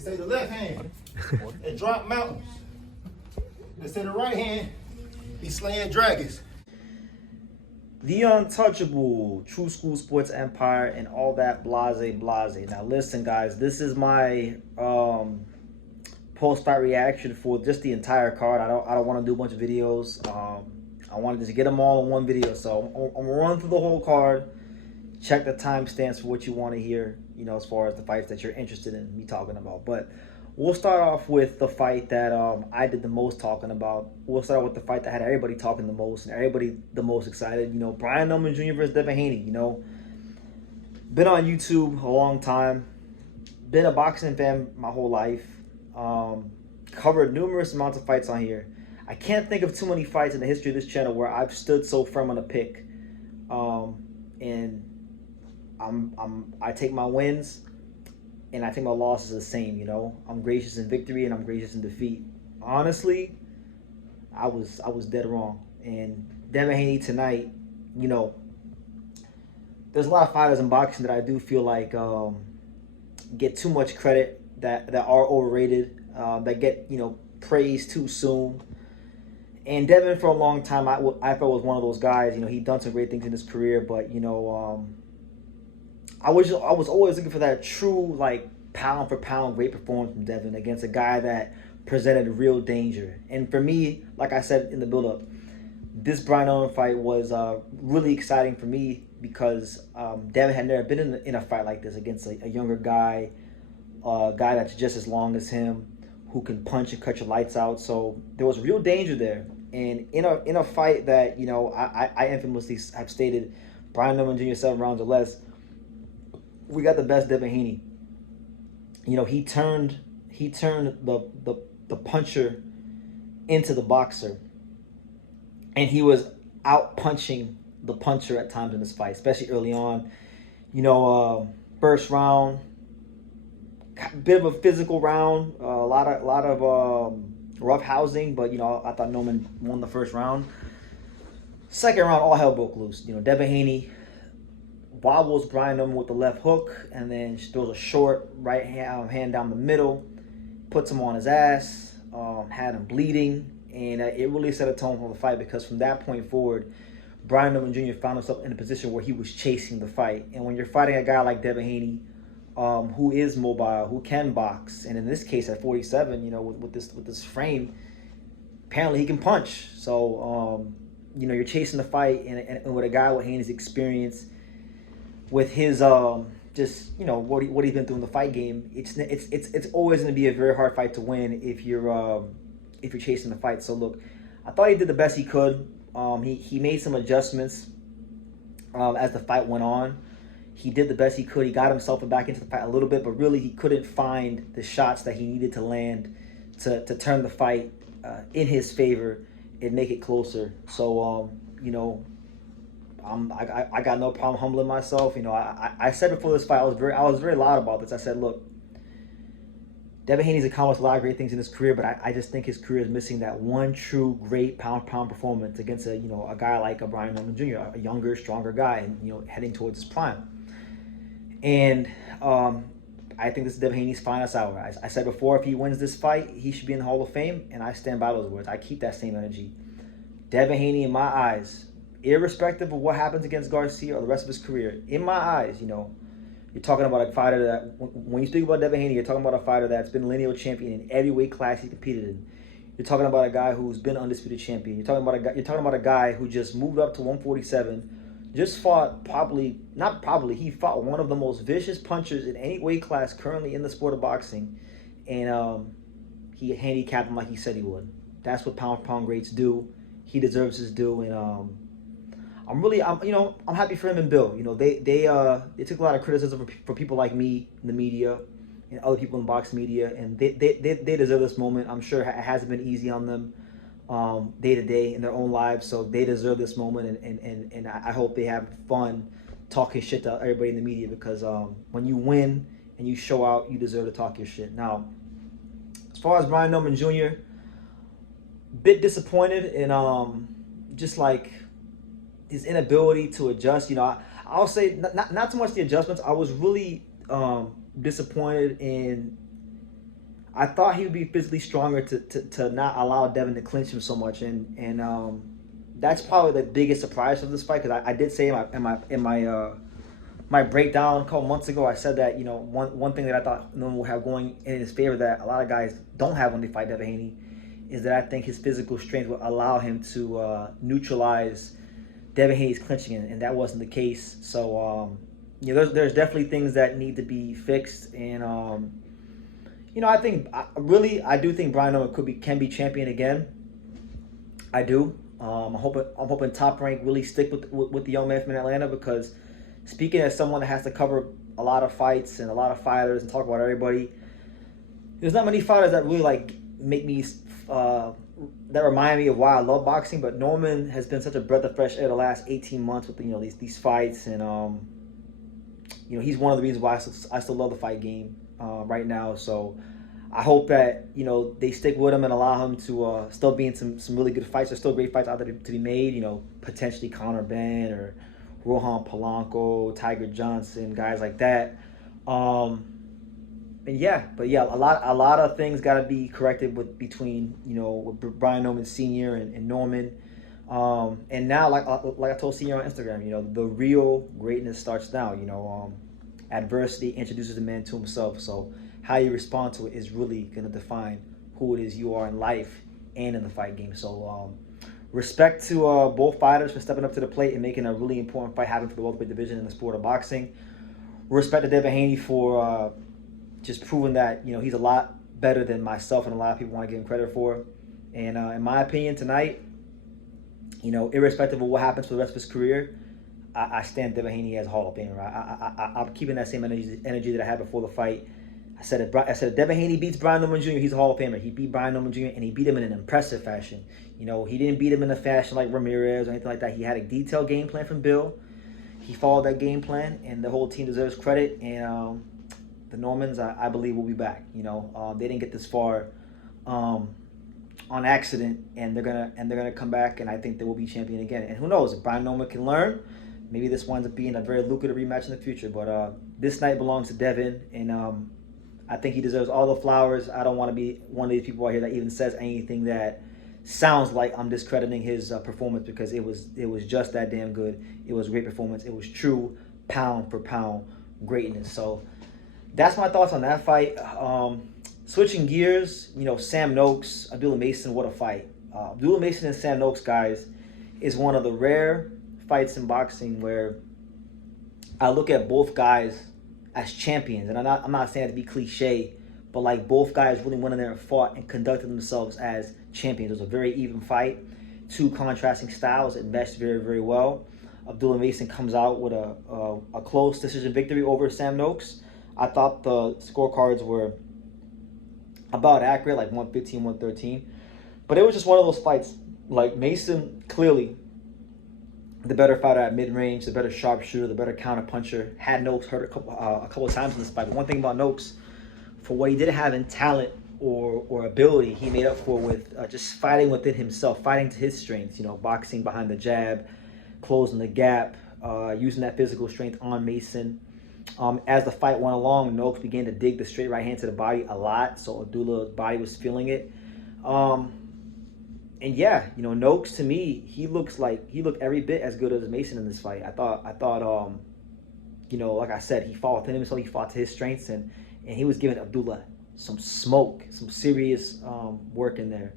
They say the left hand, it drop mountains. They say the right hand, be slaying dragons. The untouchable True School Sports Empire and all that blase. Now listen, guys, this is my post-fight reaction for just the entire card. I don't want to do a bunch of videos. I wanted to get them all in one video, so I'm gonna run through the whole card. Check the timestamps for what you want to hear, you know, as far as the fights that you're interested in me talking about. But we'll start off with the fight that I did the most talking about. We'll start with the fight that had everybody talking the most and everybody the most excited. You know, Brian Pillman Jr. versus Devin Haney. You know, been on YouTube a long time. Been a boxing fan my whole life. Covered numerous amounts of fights on here. I can't think of too many fights in the history of this channel where I've stood so firm on a pick. And I take my wins and I take my losses the same, you know. I'm gracious in victory and I'm gracious in defeat. Honestly, I was dead wrong. And Devin Haney tonight, you know, there's a lot of fighters in boxing that I do feel like get too much credit, that are overrated, that get, you know, praised too soon. And Devin, for a long time, I thought was one of those guys. You know, he'd done some great things in his career, but, you know, I was always looking for that true, like, pound for pound great performance from Devin against a guy that presented real danger. And for me, like I said in the build-up, this Brian Pillman fight was really exciting for me because Devin had never been in a fight like this against a younger guy, a guy that's just as long as him, who can punch and cut your lights out. So there was real danger there. And in a fight that, you know, I infamously have stated, Brian Pillman Jr. 7 rounds or less, we got the best Devin Haney. You know, he turned the puncher into the boxer, and he was out punching the puncher at times in this fight, especially early on. You know, first round, bit of a physical round, a lot of rough housing, but, you know, I thought Pillman won the first round. Second round, all hell broke loose. You know, Devin Haney wobbles Brian Pillman with the left hook and then throws a short right hand down the middle, puts him on his ass, had him bleeding, and it really set a tone for the fight because from that point forward, Brian Pillman Jr. found himself in a position where he was chasing the fight. And when you're fighting a guy like Devin Haney, who is mobile, who can box, and in this case at 47, you know, with this frame, apparently he can punch. So you know, you're chasing the fight, and with a guy with Haney's experience, with his just, you know, what he's been through in the fight game, it's always going to be a very hard fight to win if you're chasing the fight. So look, I thought he did the best he could. He made some adjustments as the fight went on. He did the best he could. He got himself back into the fight a little bit, but really he couldn't find the shots that he needed to land to turn the fight in his favor and make it closer. So you know, I got no problem humbling myself. You know, I said before this fight, I was very loud about this. I said, look, Devin Haney's accomplished a lot of great things in his career, but I just think his career is missing that one true great pound performance against a guy like a Brian Pillman Jr., a younger, stronger guy, and, you know, heading towards his prime. And I think this is Devin Haney's finest hour. I said before, if he wins this fight, he should be in the Hall of Fame, and I stand by those words. I keep that same energy. Devin Haney, in my eyes, irrespective of what happens against Garcia or the rest of his career, in my eyes, you know, you're talking about a fighter that, when you speak about Devin Haney, you're talking about a fighter that's been lineal champion in every weight class he competed in. You're talking about a guy who's been undisputed champion. You're talking about a guy who just moved up to 147. Just fought he fought one of the most vicious punchers in any weight class currently in the sport of boxing, and he handicapped him like he said he would. That's what pound for pound greats do. He deserves his due, and I'm happy for him and Bill. You know, they took a lot of criticism for people like me in the media and other people in box media, and they deserve this moment. I'm sure it hasn't been easy on them day to day in their own lives, so they deserve this moment, and I hope they have fun talking shit to everybody in the media, because when you win and you show out, you deserve to talk your shit. Now, as far as Brian Pillman Jr., bit disappointed in just like his inability to adjust. You know, I'll say not so much the adjustments. I was really disappointed in I thought he would be physically stronger to not allow Devin to clinch him so much, and that's probably the biggest surprise of this fight, because I did say in my breakdown a couple months ago, I said that, one thing that I thought Norman would have going in his favor that a lot of guys don't have when they fight Devin Haney is that I think his physical strength will allow him to neutralize Devin Haney's clinching, and that wasn't the case. So there's definitely things that need to be fixed, and I do think Brian Norman can be champion again. I do. I'm hoping Top Rank really stick with the young man from Atlanta, because speaking as someone that has to cover a lot of fights and a lot of fighters and talk about everybody, there's not many fighters that really make me that remind me of why I love boxing. But Norman has been such a breath of fresh air the last 18 months with these fights, and he's one of the reasons why I still love the fight game right now. So I hope that they stick with him and allow him to still be in some really good fights. There's still great fights out there to be made. Potentially Conor Benn or Rohan Polanco, Tiger Johnson, guys like that. A lot of things got to be corrected between Brian Norman Sr. and Norman. And now, like I told Senior on Instagram, the real greatness starts now. Adversity introduces a man to himself. So how you respond to it is really going to define who it is you are in life and in the fight game. So respect to both fighters for stepping up to the plate and making a really important fight happen for the welterweight division in the sport of boxing. Respect to Devin Haney for just proving that he's a lot better than myself and a lot of people want to give him credit for. And in my opinion tonight, irrespective of what happens for the rest of his career, I stand Devin Haney as Hall of Famer. I'm keeping that same energy that I had before the fight. I said if Devin Haney beats Brian Norman Jr., he's a Hall of Famer. He beat Brian Norman Jr. and he beat him in an impressive fashion. He didn't beat him in a fashion like Ramirez or anything like that. He had a detailed game plan from Bill. He followed that game plan, and the whole team deserves credit. And the Normans, I believe, will be back. They didn't get this far on accident, and they're gonna come back, and I think they will be champion again. And who knows, if Brian Norman can learn, maybe this winds up being a very lucrative rematch in the future. But this night belongs to Devin, and I think he deserves all the flowers. I don't want to be one of these people out here that even says anything that sounds like I'm discrediting his performance, because it was just that damn good. It was a great performance. It was true pound for pound greatness. So that's my thoughts on that fight. Switching gears, Sam Noakes, Abdullah Mason, what a fight. Abdullah Mason and Sam Noakes, guys, is one of the rare fights in boxing where I look at both guys as champions. And I'm not saying it to be cliche, but both guys really went in there and fought and conducted themselves as champions. It was a very even fight. Two contrasting styles. It meshed very, very well. Abdullah Mason comes out with a close decision victory over Sam Noakes. I thought the scorecards were about accurate, 115, 113. But it was just one of those fights. Mason, clearly the better fighter at mid-range, the better sharpshooter, the better counter-puncher. Had Noakes hurt a couple of times in this fight. But one thing about Noakes, for what he didn't have in talent or ability, he made up for with just fighting within himself, fighting to his strengths, boxing behind the jab, closing the gap, using that physical strength on Mason. As the fight went along, Noakes began to dig the straight right hand to the body a lot, so Abdullah's body was feeling it. Noakes, to me, he looked every bit as good as Mason in this fight. I thought, like I said, he fought within himself, he fought to his strengths, and he was giving Abdullah some smoke, some serious work in there.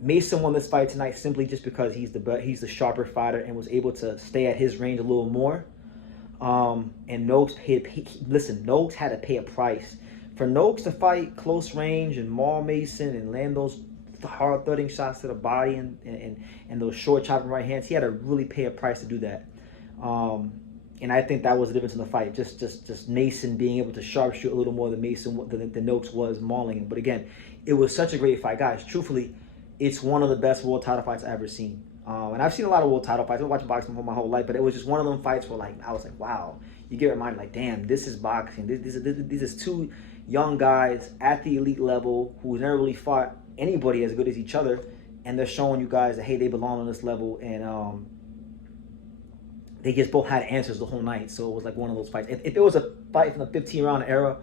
Mason won this fight tonight simply just because he's the sharper fighter and was able to stay at his range a little more. And Noakes Noakes had to pay a price. For Noakes to fight close range and maul Mason and land those hard thudding shots to the body and those short chopping right hands, he had to really pay a price to do that. And I think that was the difference in the fight. Just Mason being able to sharpshoot a little more than Noakes was mauling him. But again, it was such a great fight, guys. Truthfully, it's one of the best world title fights I've ever seen. And I've seen a lot of world title fights. I've been watching boxing for my whole life, but it was just one of them fights where I was like, wow. You get reminded, damn, this is boxing. These is two young guys at the elite level who never really fought anybody as good as each other, and they're showing you guys that, hey, they belong on this level, and they just both had answers the whole night. So it was like one of those fights. If it was a fight from the 15-round era,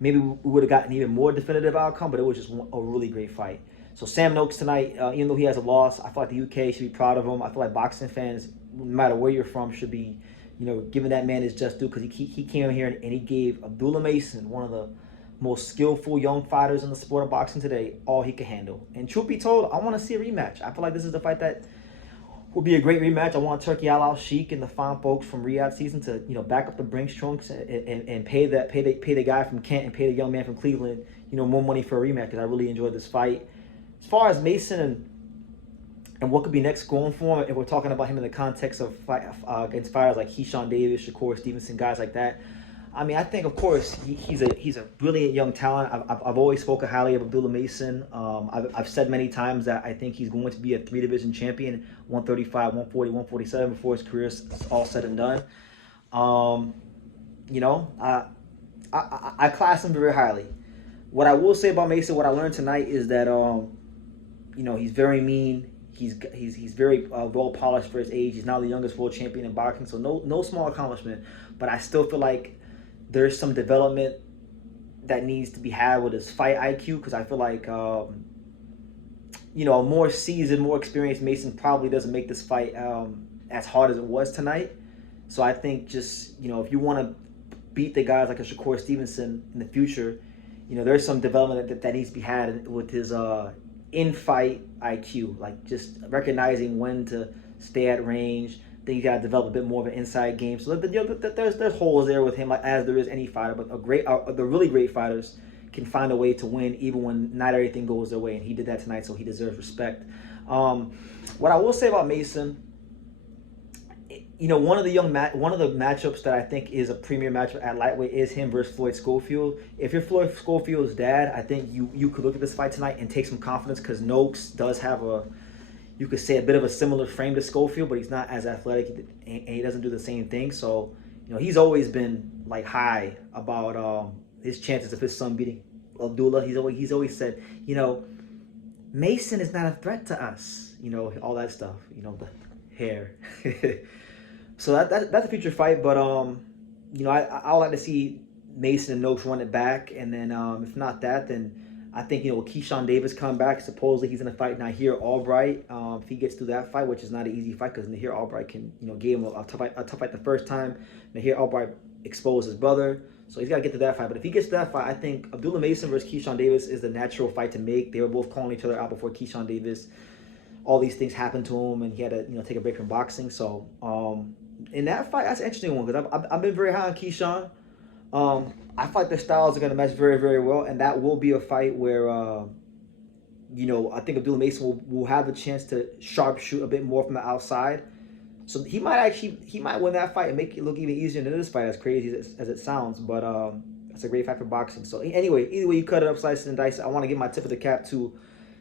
maybe we would have gotten even more definitive outcome, but it was just a really great fight. So Sam Noakes tonight, even though he has a loss, I feel like the UK should be proud of him. I feel like boxing fans, no matter where you're from, should be, giving that man his just due, because he came in here and he gave Abdullah Mason, one of the most skillful young fighters in the sport of boxing today, all he could handle. And truth be told, I want to see a rematch. I feel like this is the fight that will be a great rematch. I want Turkey Al Sheik and the fine folks from Riyadh season to back up the Brinks trunks and pay the guy from Kent and pay the young man from Cleveland more money for a rematch, because I really enjoyed this fight. As far as Mason and what could be next going for him, if we're talking about him in the context of fight against fighters like Keyshawn Davis, Shakur Stevenson, guys like that, I mean, I think, of course, he's a brilliant young talent. I've always spoken highly of Abdullah Mason. I've said many times that I think he's going to be a 3-division champion, 135, 140, 147, before his career's all said and done. I class him very highly. What I will say about Mason, what I learned tonight, is that he's very mean. He's very well polished for his age. He's now the youngest world champion in boxing, so no small accomplishment. But I still feel like there's some development that needs to be had with his fight IQ, because I feel like a more seasoned, more experienced Mason probably doesn't make this fight as hard as it was tonight. So I think just if you want to beat the guys like a Shakur Stevenson in the future, there's some development that needs to be had with his in-fight IQ, like just recognizing when to stay at range. Then you got to develop a bit more of an inside game. So there's holes there with him, like, as there is any fighter. But the really great fighters can find a way to win even when not everything goes their way, and he did that tonight, so he deserves respect. What I will say about Mason, one of the matchups that I think is a premier matchup at lightweight is him versus Floyd Schofield. If you're Floyd Schofield's dad, I think you could look at this fight tonight and take some confidence, because Noakes does have you could say, a bit of a similar frame to Schofield, but he's not as athletic and he doesn't do the same thing. So, he's always been like high about his chances of his son beating Abdullah. He's always said, Mason is not a threat to us. All that stuff. The hair. So that's a future fight. But I would like to see Mason and Noakes run it back, and then if not that, then I think, with Keyshawn Davis come back, supposedly he's going to fight Nahir Albright. If he gets through that fight, which is not an easy fight, because Nahir Albright can, gave him a tough fight the first time. Nahir Albright exposed his brother, so he's got to get to that fight. But if he gets to that fight, I think Abdullah Mason versus Keyshawn Davis is the natural fight to make. They were both calling each other out before Keyshawn Davis. All these things happened to him, and he had to, take a break from boxing. So, in that fight, that's an interesting one, because I've been very high on Keyshawn. I feel like their styles are going to match very, very well, and that will be a fight where, I think Abdullah Mason will have the chance to sharpshoot a bit more from the outside. So he might win that fight and make it look even easier than this fight, as crazy as it sounds. But it's a great fight for boxing. So anyway, either way you cut it up, slice it and dice it, I want to give my tip of the cap to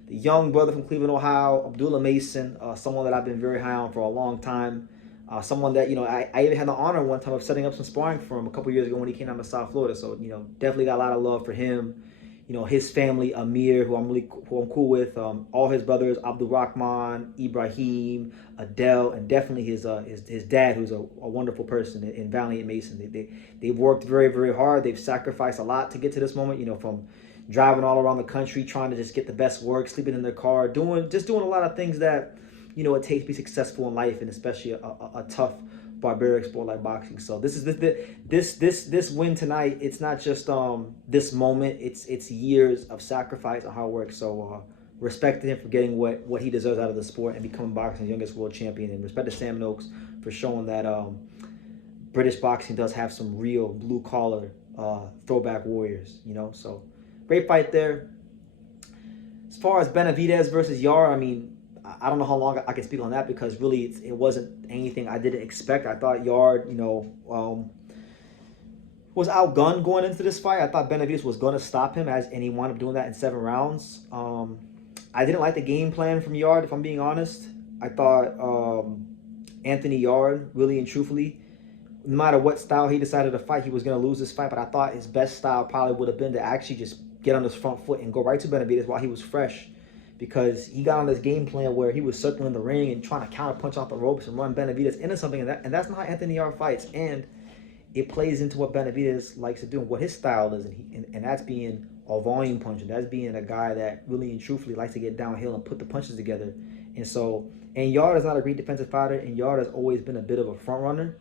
the young brother from Cleveland, Ohio, Abdullah Mason, someone that I've been very high on for a long time. Someone that, I even had the honor one time of setting up some sparring for him a couple years ago when he came down to South Florida. So, definitely got a lot of love for him. His family, Amir, who I'm cool with, all his brothers, Abdul Rahman, Ibrahim, Adele, and definitely his dad, who's a wonderful person, in Valiant Mason. They've worked very, very hard. They've sacrificed a lot to get to this moment, from driving all around the country, trying to just get the best work, sleeping in their car, doing a lot of things that, it takes to be successful in life, and especially a tough, barbaric sport like boxing. So this win tonight, it's not just this moment, it's years of sacrifice and hard work. So respect to him for getting what he deserves out of the sport and becoming boxing's youngest world champion, and respect to Sam Noakes for showing that British boxing does have some real blue collar throwback warriors. So great fight there. As far as Benavidez versus Yarde, I mean, I don't know how long I can speak on that, because really it wasn't anything I didn't expect. I thought Yarde, was outgunned going into this fight. I thought Benavidez was going to stop him, and he wound up doing that in 7 rounds. I didn't like the game plan from Yarde, if I'm being honest. I thought Anthony Yarde, really and truthfully, no matter what style he decided to fight, he was going to lose this fight. But I thought his best style probably would have been to actually just get on his front foot and go right to Benavidez while he was fresh, because he got on this game plan where he was circling the ring and trying to counter punch off the ropes and run Benavidez into something, and that's not how Anthony Yarde fights. And it plays into what Benavidez likes to do and what his style is, and that's being a volume puncher. That's being a guy that really and truthfully likes to get downhill and put the punches together. And so, and Yarde is not a great defensive fighter, and Yarde has always been a bit of a front runner.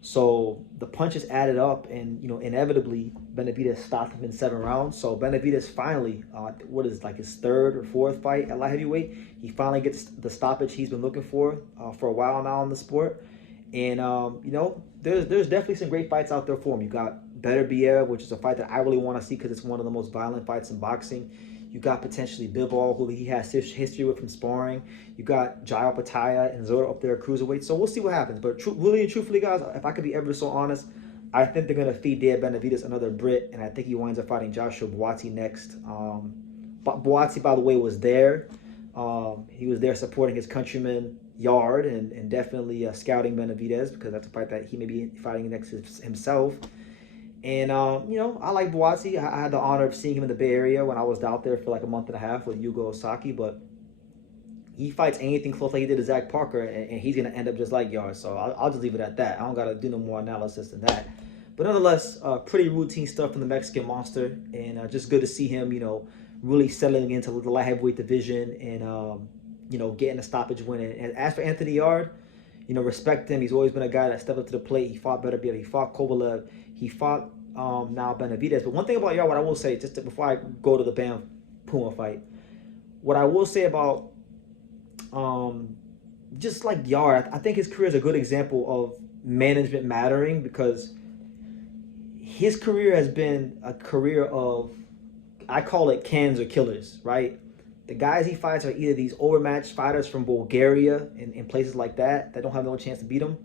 So the punches added up, and inevitably Benavidez stopped him in 7 rounds. So Benavidez finally, what is like his 3rd or 4th fight at light heavyweight, he finally gets the stoppage he's been looking for a while now in the sport. And there's definitely some great fights out there for him. You got Beterbiev, which is a fight that I really want to see because it's one of the most violent fights in boxing. You got potentially Bivol, who he has history with from sparring. You got Jairo Pataya and Zota up there at cruiserweight. So we'll see what happens. But really and truthfully, guys, if I could be ever so honest, I think they're going to feed Benavidez another Brit, and I think he winds up fighting Joshua Buatsi next. Buatsi, by the way, was there. He was there supporting his countryman Yarde and definitely scouting Benavidez because that's a fight that he may be fighting next himself. And, I like Buatsi. I had the honor of seeing him in the Bay Area when I was out there for like a month and a half with Yugo Osaki, but he fights anything close like he did to Zach Parker, and he's going to end up just like Yarde. So I'll just leave it at that. I don't got to do no more analysis than that. But nonetheless, pretty routine stuff from the Mexican Monster, and just good to see him, really settling into the light heavyweight division and, getting a stoppage win. And as for Anthony Yarde, respect him. He's always been a guy that stepped up to the plate. He fought Beterbiev. He fought Kovalev. He fought now Benavidez. But one thing about Yarde, what I will say, before I go to the Bam Puma fight, what I will say about just like Yarde, I think his career is a good example of management mattering because his career has been a career of, I call it cans or killers, right? The guys he fights are either these overmatched fighters from Bulgaria and places like that don't have no chance to beat him,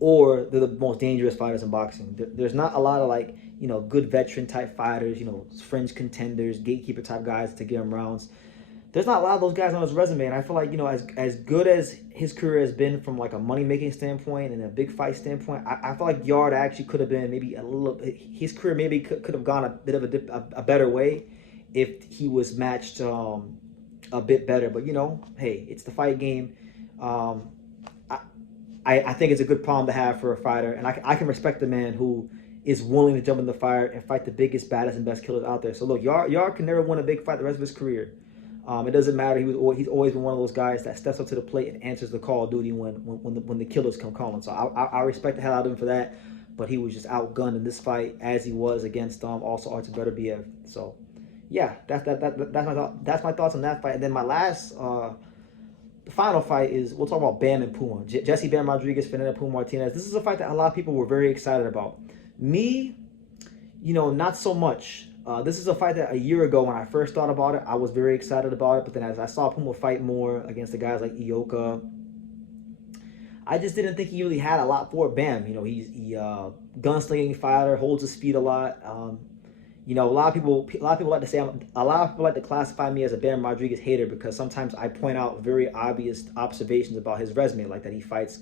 or they're the most dangerous fighters in boxing. There's not a lot of good veteran type fighters, fringe contenders, gatekeeper type guys to give him rounds. There's not a lot of those guys on his resume, and I feel like, as good as his career has been from like a money-making standpoint and a big fight standpoint, I feel like Yarde actually could have been his career maybe could have gone a bit of a better way if he was matched a bit better. But, hey, it's the fight game. I think it's a good problem to have for a fighter, and I can respect the man who is willing to jump in the fire and fight the biggest, baddest, and best killers out there. So look, Yarde can never win a big fight the rest of his career. It doesn't matter. He's always been one of those guys that steps up to the plate and answers the call of duty when the killers come calling. So I respect the hell out of him for that. But he was just outgunned in this fight as he was against also Artur Beterbiev. So yeah, that's my thoughts on that fight. And then my last. The final fight is, we'll talk about Bam and Puma. Jesse Bam Rodriguez, Fernando Pima Martinez. This is a fight that a lot of people were very excited about. Me, not so much. This is a fight that a year ago when I first thought about it, I was very excited about it. But then as I saw Puma fight more against the guys like Ioka, I just didn't think he really had a lot for Bam. He's gunslinging fighter, holds his feet a lot. A lot of people like to classify me as a Bam Rodriguez hater because sometimes I point out very obvious observations about his resume, like that he fights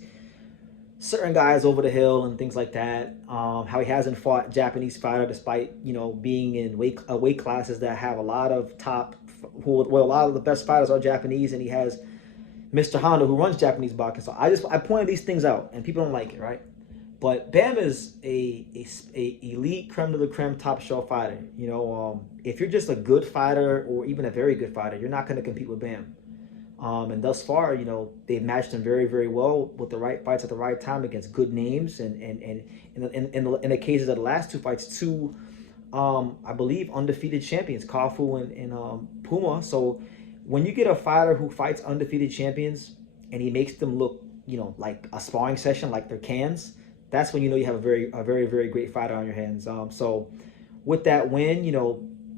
certain guys over the hill and things like that. How he hasn't fought Japanese fighter despite being in weight classes that have a lot of a lot of the best fighters are Japanese, and he has Mr. Honda who runs Japanese boxing. So I pointed these things out, and people don't like it, right? But Bam is a elite creme de la creme top shelf fighter. If you're just a good fighter or even a very good fighter, you're not going to compete with Bam. And thus far, they've matched him very, very well with the right fights at the right time against good names. And in the cases of the last 2 fights, I believe, undefeated champions, Kafu and Puma. So when you get a fighter who fights undefeated champions and he makes them look, like a sparring session, like they're cans, that's when you have a very, very great fighter on your hands. So with that win,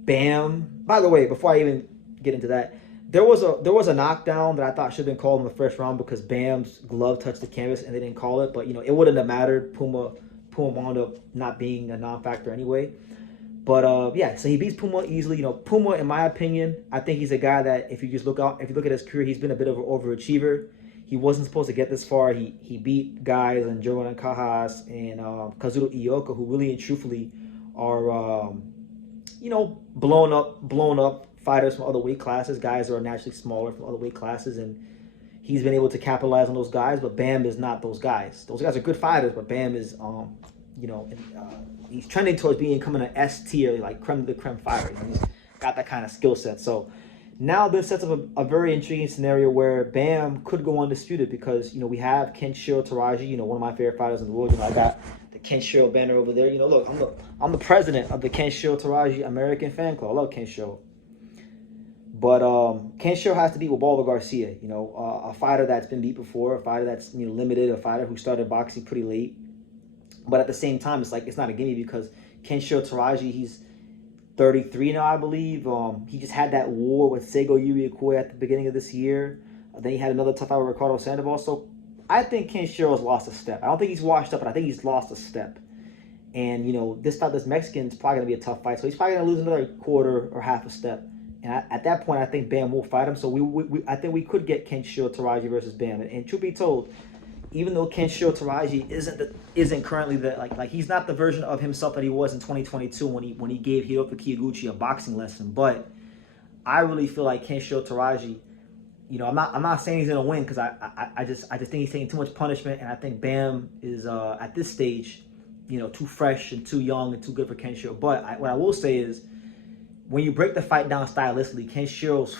Bam. By the way, before I even get into that, there was a knockdown that I thought should have been called in the first round because Bam's glove touched the canvas and they didn't call it. But it wouldn't have mattered. Puma wound up not being a non-factor anyway. But so he beats Puma easily. Puma, in my opinion, I think he's a guy that if you look at his career, he's been a bit of an overachiever. He wasn't supposed to get this far. He beat guys and Jordan Cajas and Kazuto Ioka, who really and truthfully are blown up fighters from other weight classes, guys that are naturally smaller from other weight classes, and he's been able to capitalize on those guys. But Bam is not those guys. Those guys are good fighters, but Bam is he's trending towards becoming an S tier, like creme de la creme fighter. He's got that kind of skill set. So now this sets up a very intriguing scenario where Bam could go undisputed because, we have Kenshiro Taraji, one of my favorite fighters in the world. I got the Kenshiro banner over there. Look, I'm the president of the Kenshiro Taraji American fan club. I love Kenshiro. But Kenshiro has to beat Abdullah Garcia, a fighter that's been beat before, a fighter that's limited, a fighter who started boxing pretty late. But at the same time, it's not a gimme because Kenshiro Taraji, he's 33 now, I believe. He just had that war with Seigo Uriakoi at the beginning of this year. Then he had another tough fight with Ricardo Sandoval. So I think Kenshiro's lost a step. I don't think he's washed up, but I think he's lost a step. And, this Mexican is probably going to be a tough fight. So he's probably going to lose another quarter or half a step. And at that point, I think Bam will fight him. So I think we could get Kenshiro Taraji versus Bam. And truth be told, even though Kenshiro Taraji isn't currently like he's not the version of himself that he was in 2022 when he gave Hiroki Kiyoguchi a boxing lesson, but I really feel like Kenshiro Taraji, I'm not saying he's gonna win because I just think he's taking too much punishment, and I think Bam is at this stage, too fresh and too young and too good for Kenshiro. But what I will say is, when you break the fight down stylistically, Kenshiro's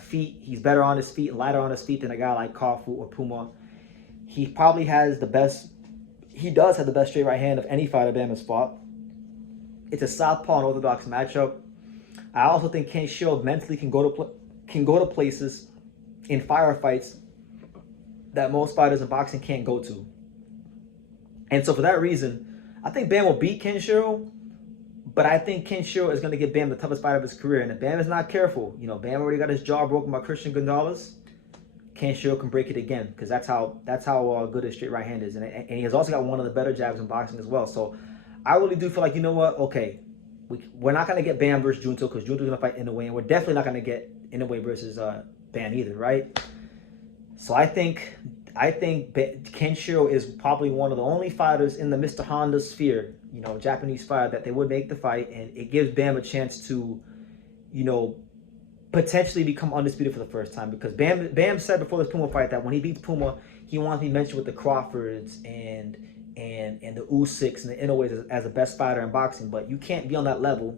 feet, he's better on his feet, lighter on his feet than a guy like Kafu or Puma. He probably has the best. He does have the best straight right hand of any fighter Bam has fought. It's a southpaw and orthodox matchup. I also think Kenshiro mentally can go to places in firefights that most fighters in boxing can't go to. And so for that reason, I think Bam will beat Kenshiro, but I think Kenshiro is going to give Bam the toughest fight of his career. And if Bam is not careful, Bam already got his jaw broken by Christian Gonzalez. Kenshiro can break it again because that's how good his straight right hand is, and he has also got one of the better jabs in boxing as well. So I really do feel like, okay, we're not gonna get Bam versus Junto because Junto's gonna fight Inoue, and we're definitely not gonna get Inoue versus Bam either, right? So I think Kenshiro is probably one of the only fighters in the Mr. Honda sphere, Japanese fighter, that they would make the fight, and it gives Bam a chance to, potentially become undisputed for the first time, because Bam said before this Puma fight that when he beats Puma, he wants to be mentioned with the Crawfords and the Usyks and the Inoues as the best fighter in boxing. But you can't be on that level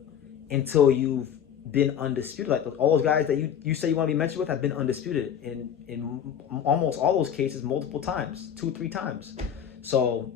until you've been undisputed. Like all those guys that you say you want to be mentioned with have been undisputed in almost all those cases multiple times, 2-3 times. So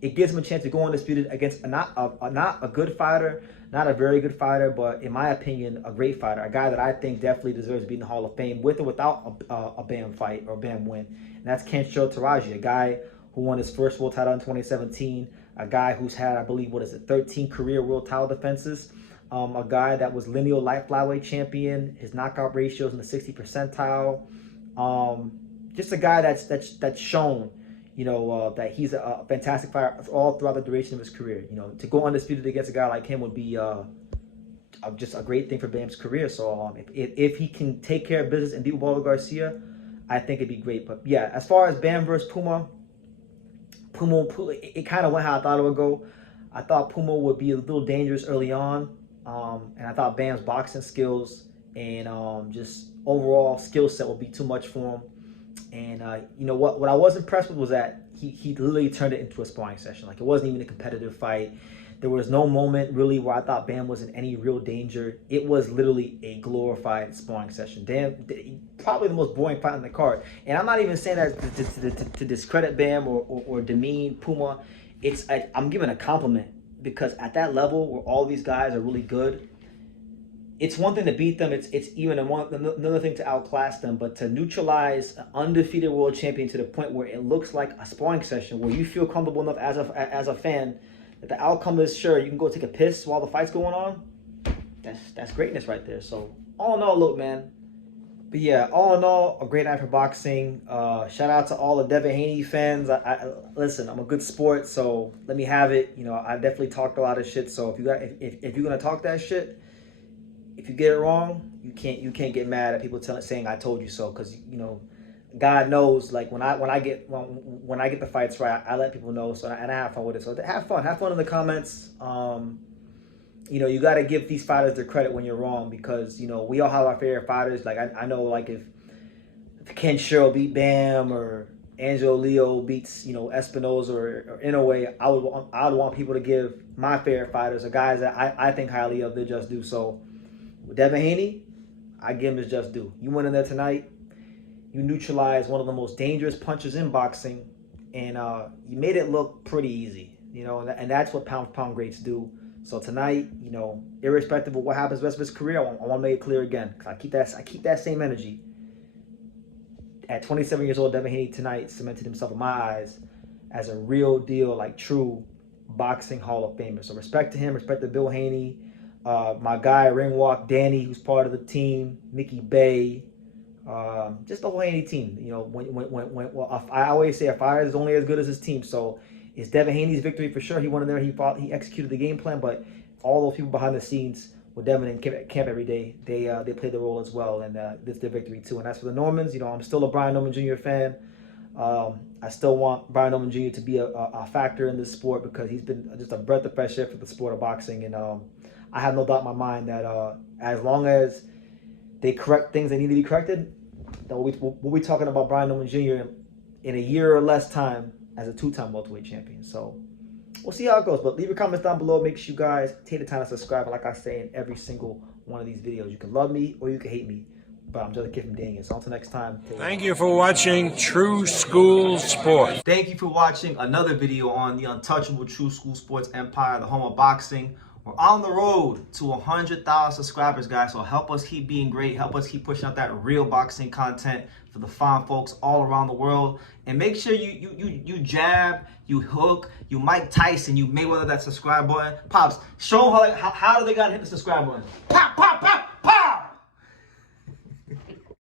it gives him a chance to go undisputed against not a good fighter, not a very good fighter, but in my opinion, a great fighter, a guy that I think definitely deserves to be in the Hall of Fame with or without a Bam fight or Bam win. And that's Kenshiro Taraji, a guy who won his first world title in 2017, a guy who's had, I believe, 13 career world title defenses, a guy that was lineal light flyweight champion, his knockout ratios in the 60 percentile, just a guy that's shown, that he's a fantastic fighter all throughout the duration of his career. To go undisputed against a guy like him would be just a great thing for Bam's career. So if he can take care of business and beat Abdullah Garcia, I think it'd be great. But yeah, as far as Bam versus Puma, it kind of went how I thought it would go. I thought Puma would be a little dangerous early on, and I thought Bam's boxing skills and just overall skill set would be too much for him. And what I was impressed with was that he literally turned it into a sparring session. Like, it wasn't even a competitive fight. There was no moment really where I thought Bam was in any real danger. It was literally a glorified sparring session. Probably the most boring fight on the card. And I'm not even saying that to discredit Bam or demean Puma. I'm giving a compliment, because at that level where all these guys are really good, it's one thing to beat them. It's even another thing to outclass them. But to neutralize an undefeated world champion to the point where it looks like a sparring session, where you feel comfortable enough as a fan that the outcome is sure you can go take a piss while the fight's going on, that's greatness right there. So all in all, look, man. But yeah, all in all, a great night for boxing. Shout out to all the Devin Haney fans. Listen, I'm a good sport, so let me have it. I definitely talked a lot of shit. So if you're gonna talk that shit, if you get it wrong, you can't get mad at people saying I told you so, because God knows, like when I get the fights right, I let people know. So and I have fun with it. So have fun in the comments. You got to give these fighters their credit when you're wrong, because we all have our favorite fighters. Like I know, like if Kenshiro beat Bam, or Angelo Leo beats, you know, Espinoza or Inoue, I would want people to give my favorite fighters or guys that I think highly of their just due. So with Devin Haney, I give him his just due. You went in there tonight, you neutralized one of the most dangerous punches in boxing, and you made it look pretty easy, you know, and that's what pound for pound greats do. So tonight, you know, irrespective of what happens the rest of his career, I want to make it clear again, because I keep that same energy. At 27 years old, Devin Haney tonight cemented himself in my eyes as a real deal, like true boxing Hall of Famer. So respect to him, respect to Bill Haney, my guy Ring Walk Danny, who's part of the team, Mickey Bay, just the whole Haney team. You know, I always say a fighter is only as good as his team. So it's Devin Haney's victory for sure. He went in there, he executed the game plan, but all those people behind the scenes with Devin in camp every day, they played the role as well, and this is their victory too. And as for the Normans, you know, I'm still a Brian Norman Jr. fan. I still want Brian Norman Jr. to be a factor in this sport because he's been just a breath of fresh air for the sport of boxing. And I have no doubt in my mind that as long as they correct things that need to be corrected, that we'll be talking about Brian Norman Jr. in a year or less time as a two-time welterweight champion. So we'll see how it goes, but leave your comments down below. Make sure you guys take the time to subscribe. Like I say in every single one of these videos, you can love me or you can hate me, but I'm just a kid from Daniel. So until next time. Thank you for watching True School Sports. Thank you for watching another video on the untouchable True School Sports empire, the home of boxing. We're on the road to 100,000 subscribers, guys. So help us keep being great. Help us keep pushing out that real boxing content for the fine folks all around the world. And make sure you jab, you hook, you Mike Tyson, you Mayweather that subscribe button. Pops, show them how do they gotta hit the subscribe button. Pop, pop, pop.